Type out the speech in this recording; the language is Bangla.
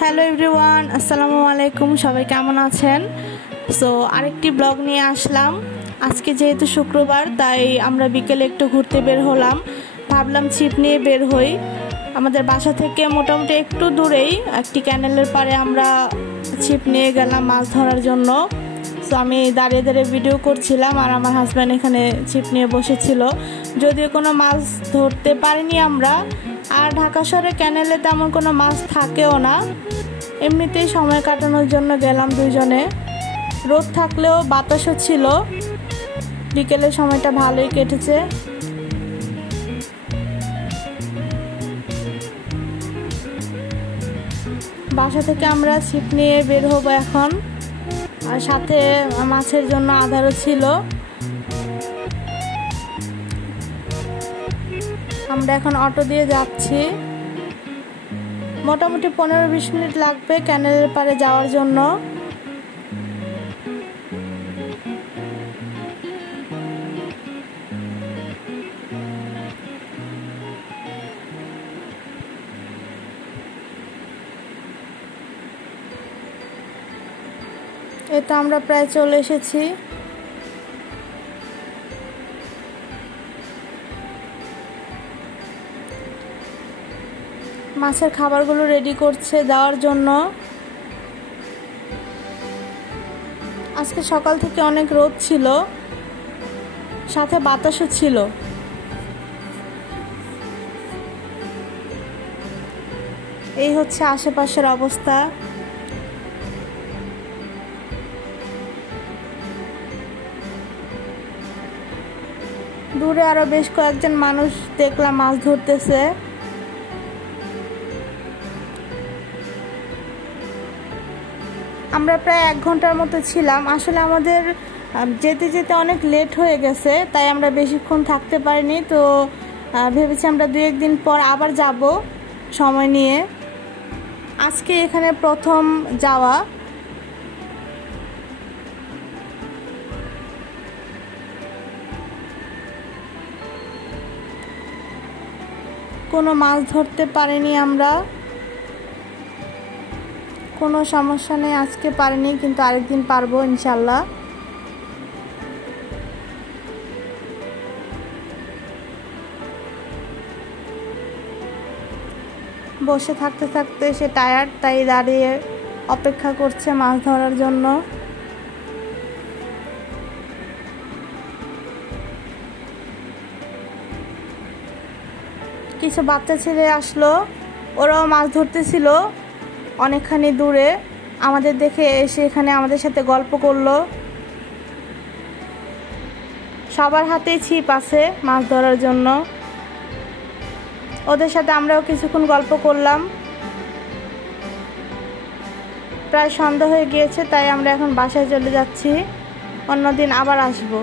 হ্যালো এভরিওয়ান, আসসালামু আলাইকুম। সবাই কেমন আছেন? সো আরেকটি ব্লগ নিয়ে আসলাম। আজকে যেহেতু শুক্রবার, তাই আমরা বিকেলে একটু ঘুরতে বের হলাম। ভাবলাম ছিপ নিয়ে বের হই। আমাদের বাসা থেকে মোটামুটি একটু দূরেই একটি ক্যানেলের পাড়ে আমরা ছিপ নিয়ে গেলাম মাছ ধরার জন্য। সো আমি দাঁড়িয়ে দাঁড়িয়ে ভিডিও করছিলাম, আর আমার হাজব্যান্ড এখানে ছিপ নিয়ে বসেছিল। যদিও কোনো মাছ ধরতে পারিনি আমরা, আর ঢাকা শহরে ক্যানেলে তেমন কোনো মাছ থাকেও না। এমনিতেই সময় কাটানোর জন্য গেলাম দুইজনে। রোদ থাকলেও বাতাসও ছিল। বিকেলের সময়টা ভালোই কেটেছে। বাসা থেকে আমরা ছিপ নিয়ে বের হবো এখন, আর সাথে মাছের জন্য আধারও ছিল। আমরা এখন অটো দিয়ে যাচ্ছি। মোটামুটি 15-20 মিনিট লাগবে ক্যানেলের পাড়ে যাওয়ার জন্য। এটা আমরা প্রায় চলে এসেছি। মাছের খাবারগুলো রেডি করছে দেওয়ার জন্য। আজকে সকাল থেকে অনেক রোদ ছিল, সাথে বাতাসও ছিল। এই হচ্ছে আশেপাশের অবস্থা। দূরে আরো বেশ কয়েকজন মানুষ দেখলাম মাছ ধরতেছে। আমরা প্রায় 1 ঘন্টার মতো ছিলাম। আসলে আমাদের যেতে যেতে অনেক লেট হয়ে গেছে, তাই আমরা বেশিক্ষণ থাকতে পারিনি। তো ভেবেছি আমরা 2-1 দিন পর আবার যাব সময় নিয়ে। আজকে এখানে প্রথম যাওয়া। কোনো মাছ ধরতে পারিনি আমরা, কোনো সমস্যা নেই। আজকে পারিনি, কিন্তু আরেকদিন পারবো ইনশাল্লাহ। বসে থাকতে থাকতে সে টায়ার্ড, তাই দাঁড়িয়ে অপেক্ষা করছে মাছ ধরার জন্য। কিছু বাচ্চা ছেলে আসলো, ওরাও মাছ ধরতেছিল অনেকখানি দূরে। আমাদের দেখে এসে এখানে আমাদের সাথে গল্প করলো। সবার হাতেই ছিপ আছে মাছ ধরার জন্য। ওদের সাথে আমরাও কিছুক্ষণ গল্প করলাম। প্রায় সন্ধ্যা হয়ে গিয়েছে, তাই আমরা এখন বাসায় চলে যাচ্ছি। অন্যদিন আবার আসবো।